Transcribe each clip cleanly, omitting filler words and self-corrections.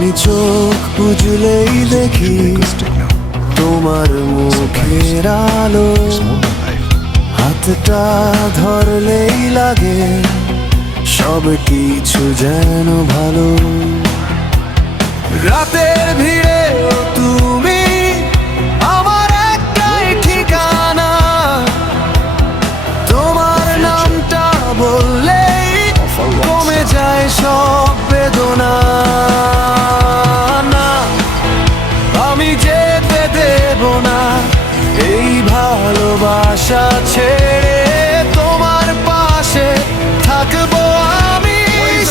আমি চোখ বুঝলেই দেখি তোমার মুখের আলো, হাতটা ধরলেই লাগে সব কিছু যেন ভালো। রাতের ভিড়ে তুমি আমার একটাই ঠিকানা, তোমার নামটা বললেই কমে যায় সব বেদনা। না, আমি যেতে দেব না এই ভালোবাসা ছেড়ে, তোমার পাশে থাকবো আমি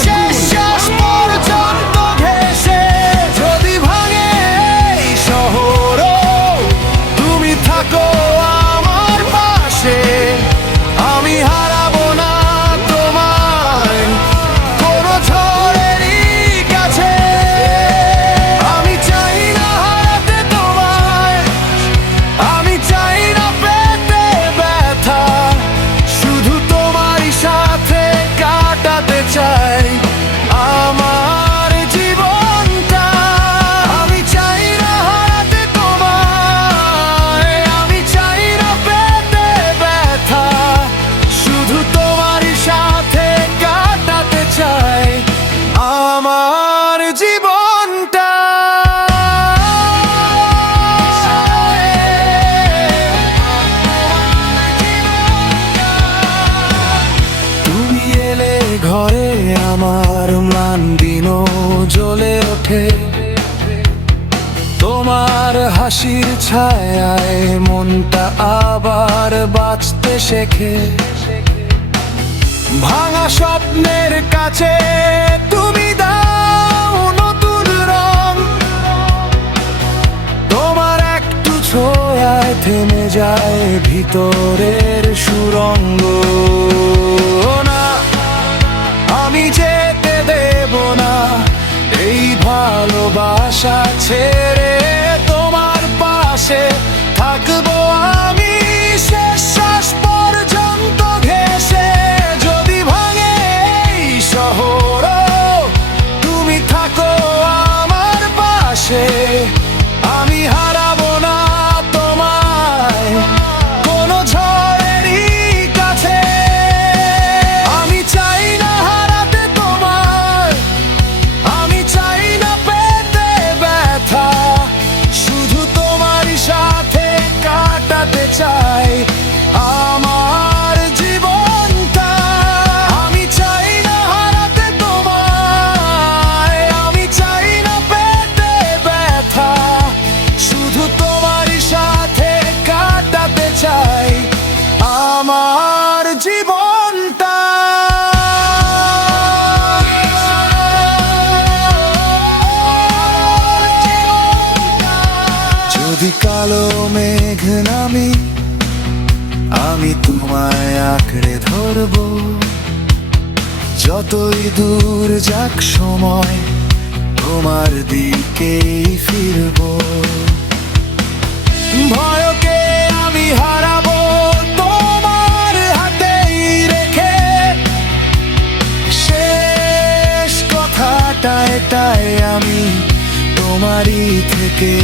শেষ শ্বাস পর্যন্ত ঘেঁষে। যদি ভাঙে এই শহরও তুমি থাকো আমার পাশে, আমি হারাবো না তোমায় কোনো ঝড়েরই কাছে। আমি চাই না হারাতে তোমায়, আমি চাই না পেতে ব্যথা, শুধু তোমারই সাথে কাটাতে চাই আমার জীবনটা। আমি চাই না হারাতে তোমায়, আমি চাই না পেতে ব্যথা, শুধু তোমারই সাথে কাটাতে চাই আমার জীবনটা। তুমি এলে ঘরে আমার ম্লান দিনও জ্বলে ওঠে, তোমার হাসির ছায়ায় মনটা আবার বাঁচতে শেখে। ভাঙা স্বপ্নের কাছে তুমি দাও নতুন রং, তোমার একটু ছোঁয়ায় থেমে যায় ভিতরের সুরঙ্গ। না, আমি যেতে দেব না এই ভালোবাসা ছেড়ে, তোমার পাশে থাকবো আমি শেষ শ্বাস পর্যন্ত ঘেঁষে। যদি ভাঙে এই শহরও তুমি থাকো আমার পাশে, আমি হারাবো না তোমায় কোনো ঝড়েরই কাছে। আমি চাই না হারাতে তোমায়, আমি চাই না পেতে ব্যথা, শুধু তোমারই সাথে কাটাতে চাই আমার জীবনটা। আমি চাই না হারাতে তোমায়, আমি চাই না পেতে ব্যথা, শুধু তোমারই সাথে কাটাতে চাই আমার জীবনটা। যদি কালো মেঘ নামি আমি তোমায় আঁকড়ে ধরবো, যতই দূর যাক সময় তোমার দিকেই ফিরবো। ভয়কে আমি হারাবো তোমার হাতেই রেখে, শেষ কথাটা এটাই আমি তোমারই থেকে।